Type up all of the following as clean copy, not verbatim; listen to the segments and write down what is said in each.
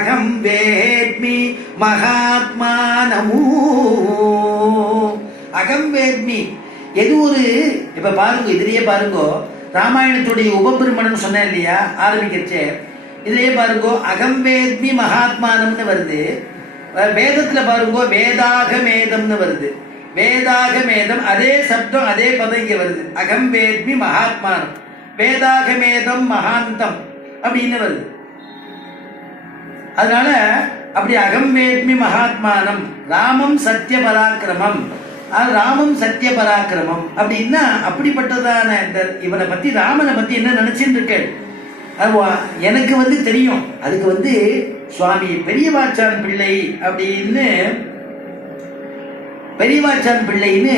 அகம் வேத்மி மகாத்மானமூ. அகம் வேத்மி எது ஒரு இப்ப பாருங்க, இதுலயே பாருங்க, ராமாயணத்துடைய உபபிரமணம் சொன்னேன் இல்லையா ஆரம்பிக்கிறச்சே, இதுலயே பாருங்க அகம் வேத்மி மகாத்மானம்னு வருது. வேதத்துல பாருங்க வேதாக மேதம்னு வருது. வேதாக மேதம் அதே சப்தம் அதே பதம் இங்க வருது. அகம் வேத்மி மகாத்மானம், வேதாக மேதம் மகாந்தம் அப்படின்னு வருது. அதனால அப்படி அகம் வேத்மி மகாத்மானம், ராமம் சத்திய பராக்கிரமம், ராமம் சத்திய பராக்கிரமம் அப்படின்னா அப்படிப்பட்டதான இவனை பத்தி ராமனை பத்தி என்ன நினைச்சுட்டு இருக்கேன் எனக்கு தெரியும். அதுக்கு சுவாமி பெரியவாச்சான் பிள்ளை அப்படின்னு, பெரியவாச்சான் பிள்ளைன்னு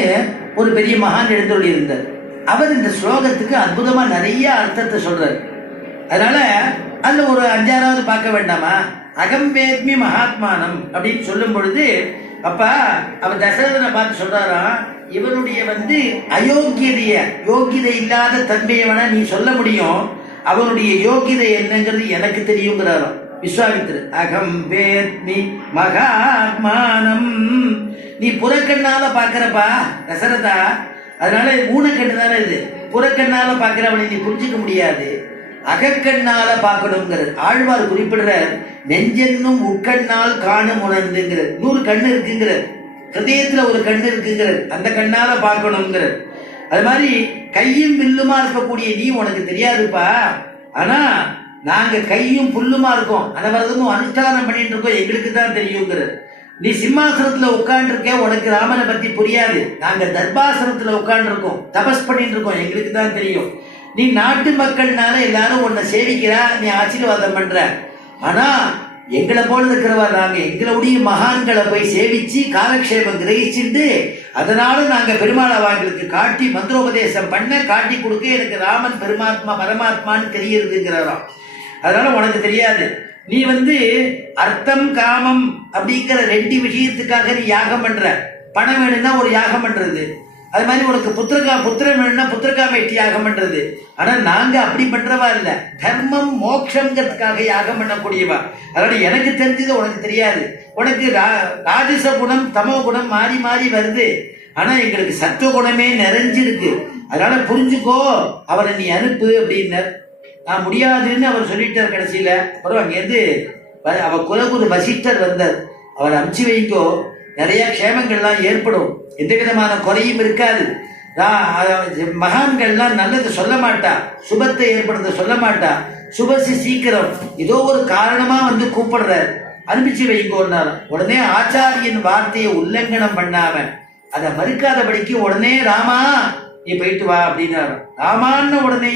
ஒரு பெரிய மகான் எழுந்தொழி இருந்தார். அவர் இந்த ஸ்லோகத்துக்கு அற்புதமா நிறைய அர்த்தத்தை சொல்றார். அதனால அதுல ஒரு 5-6வது பார்க்க வேண்டாமா? அகம் வேத்மி மகாத்மானம் அப்படின்னு சொல்லும் பொழுது அப்பா அவன் தசரதனை பார்த்து சொல்றாராம், இவனுடைய அயோக்கியதைய யோகிதை இல்லாத தன்மையை வேணா நீ சொல்ல முடியும், அவனுடைய யோகிதை என்னங்கிறது எனக்கு தெரியுங்கிறாராம் விஸ்வாமித்திரர். அகம் வேத்மி மகாத்மானம், நீ புறக்கண்ணால பாக்குறப்பா தசரதா, அதனால ஊனக்கண்ணு தானே இது, புறக்கண்ணால பாக்குறவனை நீ புரிஞ்சுக்க முடியாது, அகக்கண்ணால பார்க்கணுங்கிறது ஆழ்வார் குறிப்பிடுறார். நெஞ்சென்னும் உட்கண்ணால் காணும் உணர்ந்துங்கிறது. 100 கண்ணு இருக்குங்கிறது, ஹிருதயத்துல ஒரு கண்ணு இருக்குங்கிறது, அந்த கண்ணால பார்க்கணுங்கிறது. அது மாதிரி கையும் வில்லுமா இருக்கக்கூடிய நீ உனக்கு தெரியாதுப்பா, ஆனா நாங்க கையும் புல்லுமா இருக்கோம், அனவரதமும் அனுஷ்டானம் பண்ணிட்டு இருக்கோம், எங்களுக்கு தான் தெரியுங்கிறது. நீ சிம்மாசனத்துல உட்கார்ந்து இருக்க, உனக்கு ராமனை பத்தி புரியாது, நாங்க தர்பாசனத்துல உட்கார்ந்து இருக்கோம், தபஸ் பண்ணிட்டு இருக்கோம், எங்களுக்கு தான் தெரியும். நீ நாட்டு மக்கள்னால எல்லாரும் உன்னை சேவிக்கிறா, நீ ஆசீர்வாதம் பண்ற, ஆனா எங்களை போல இருக்கிறவா நாங்க எங்களுடைய மகான்களை போய் சேவிச்சு காலக்ஷேபம் கிரகிச்சுட்டு அதனால நாங்க பெருமாள் அவங்களுக்கு காட்டி மந்திரோபதேசம் பண்ண காட்டி கொடுக்க எனக்கு ராமன் பெருமாத்மா பரமாத்மான்னு தெரியுதுங்கிறாராம். அதனால உனக்கு தெரியாது. நீ அர்த்தம் காமம் அப்படிங்கிற 2 விஷயத்துக்காக நீ யாகம் பண்ற. பணம் வேணும்னா ஒரு யாகம் பண்றது, அது மாதிரி உனக்கு புத்திரன் வேணும்னா புத்திரகாமேட்டி யாகம் பண்றது. ஆனா நாங்க அப்படி பண்றவா இல்ல, தர்மம் மோட்சங்கிறதுக்காக யாகம் பண்ணக்கூடியவா. அதனால எனக்கு தெரிஞ்சது உனக்கு தெரியாது. உனக்கு ராஜச குணம் தமோ குணம் மாறி மாறி வருது, ஆனா எங்களுக்கு சத்துவ குணமே நிறைஞ்சிருக்கு. அதனால புரிஞ்சுக்கோ, அவரை நீ அனுப்பு அப்படின்னார். நான் முடியாதுன்னு அவர் சொல்லிட்டார் கடைசியில. அப்புறம் அங்கேருந்து அவ குலகுரு வசிஷ்டர் வந்தார். அவர் அனுப்பிச்சு வைங்கோ, நிறைய க்ஷேமங்கள்லாம் ஏற்படும், எந்த விதமான குறையும் இருக்காது. மகான்கள்லாம் நல்லது சொல்ல மாட்டா, சுபத்தை ஏற்படுத்த சொல்ல மாட்டா, சுபசி சீக்கிரம் ஏதோ ஒரு காரணமா கூப்பிடுறார், அனுப்பிச்சு வைங்கோன்னார். உடனே ஆச்சாரியன் வார்த்தையை உல்லங்கனம் பண்ணாம அதை மறுக்காதபடிக்கு உடனே ராமா நீ போயிட்டு வா அப்படின்னாரு. ராமான்னு உடனே